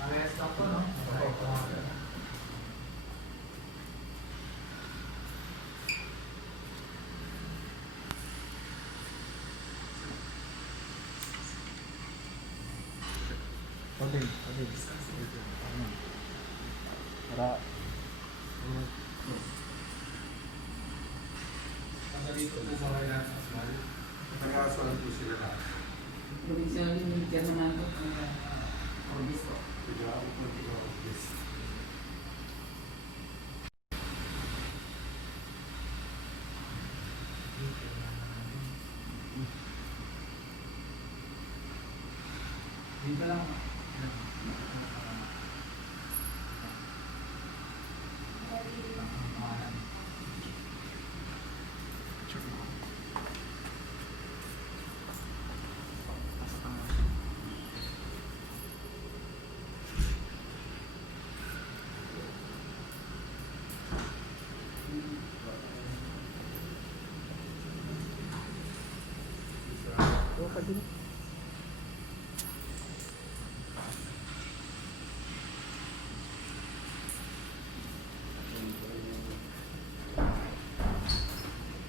Parehas lang po, no? Okay. Para Kasi dito po sa kailan sa asmal. Nag-aasuhan po sila lahat. Provincial media naman po. Orbis po. Tiga-out ng tiga-out list. Dito lang.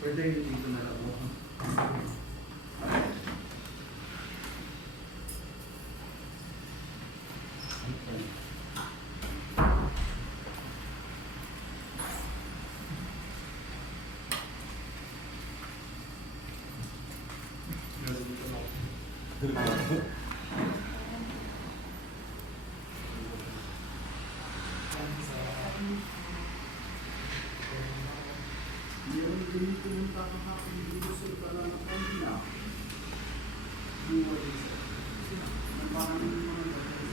Pwede dito na lang mo. Meron din pumunta kahapon dito sa Utara ng Pamilya. Buwa dito. Nagpakan ng mga batas.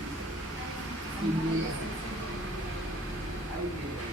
Hindi. Ay, dito.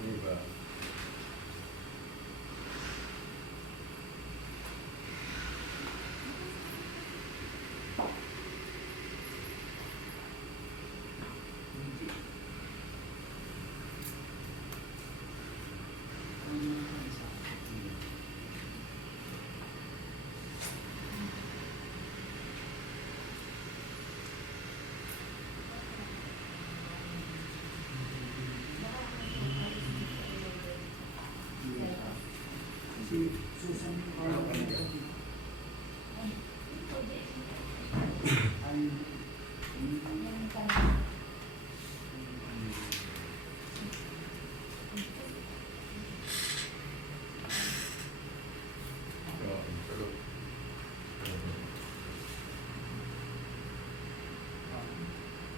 Diba? Si Susan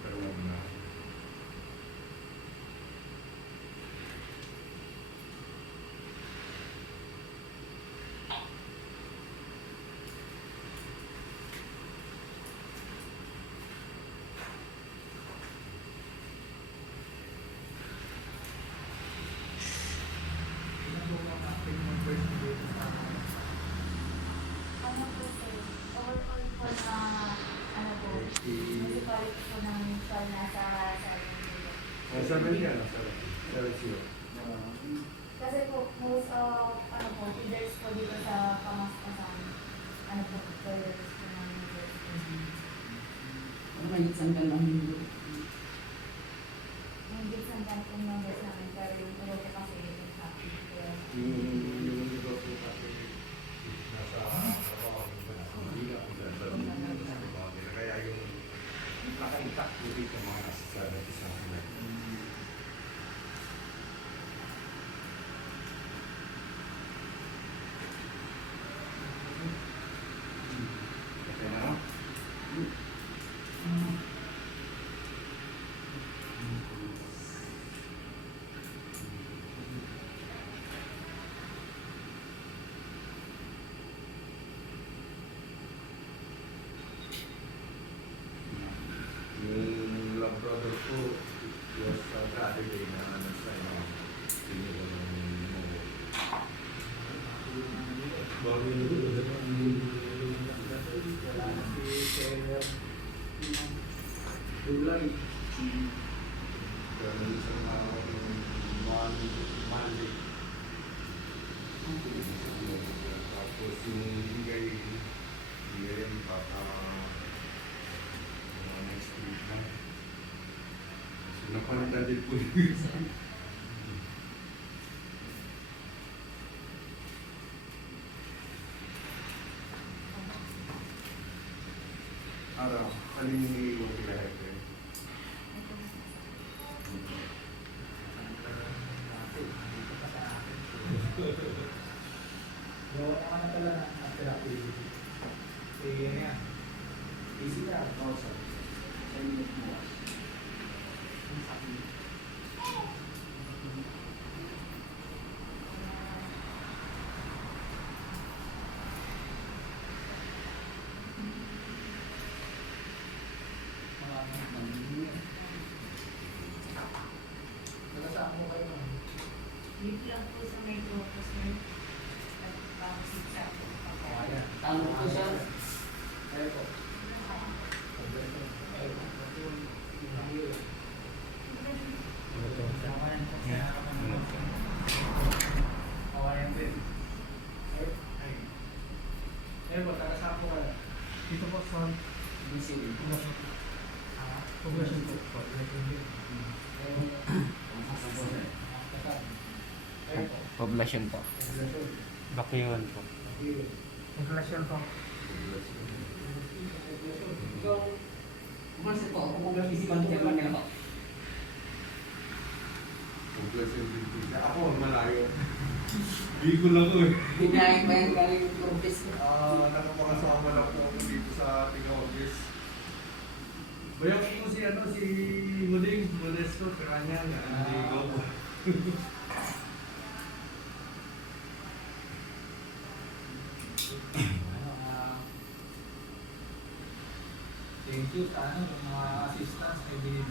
Pero wag na. Ano po sir, overall po na ano po, municipality po ng municipal nasa sa Sabi niya, sabi siya. Kasi po, most of, ano po, feeders po dito sa Kamaspasan. Ano po, feeders po ng university. Ano may sandal lang yung Yung gigs ang dami pong numbers namin, pero yung ulo po kasi yung happy. Kaya, Yung iba po kasi nasa Manila kung saan sa Manila. Kaya yung nakaitak po dito mga asisada sa kanila. Okay na, no? Yung Labrador ko was Saturday na ano sa tinuro ng mga July. Kaya nung isang Monday. Tapos yung bigay yung next week na. So napalitan din po yun. Araw, alin yung iiwan kila Hepe? Gawa naman na pala ng therapy. Sige na yan. Easy na. Oo, sir. 10 minutes mo. Nagasama mo kayo nun. dito lang po sa may focus na tapos sa po. Ayan. Tama po siya. Ayun po. Kawayan din. Ayun po, taga-saan po kayo? Dito po sa Busy. progression po. Ayun po. Poblasyon po. Bakuyon po. Inflation po. Ikaw, Mas ito, kung mag-isipan ka man nila. Population din ako, malayo. Bicol ako eh. Binahin ba yung galing yung purpose? Nakapakasama lang po ako dito sa ating office. bayaw ko si Muling, Modesto, Piranya, Naligo po. thank you sa mga assistants, kay Baby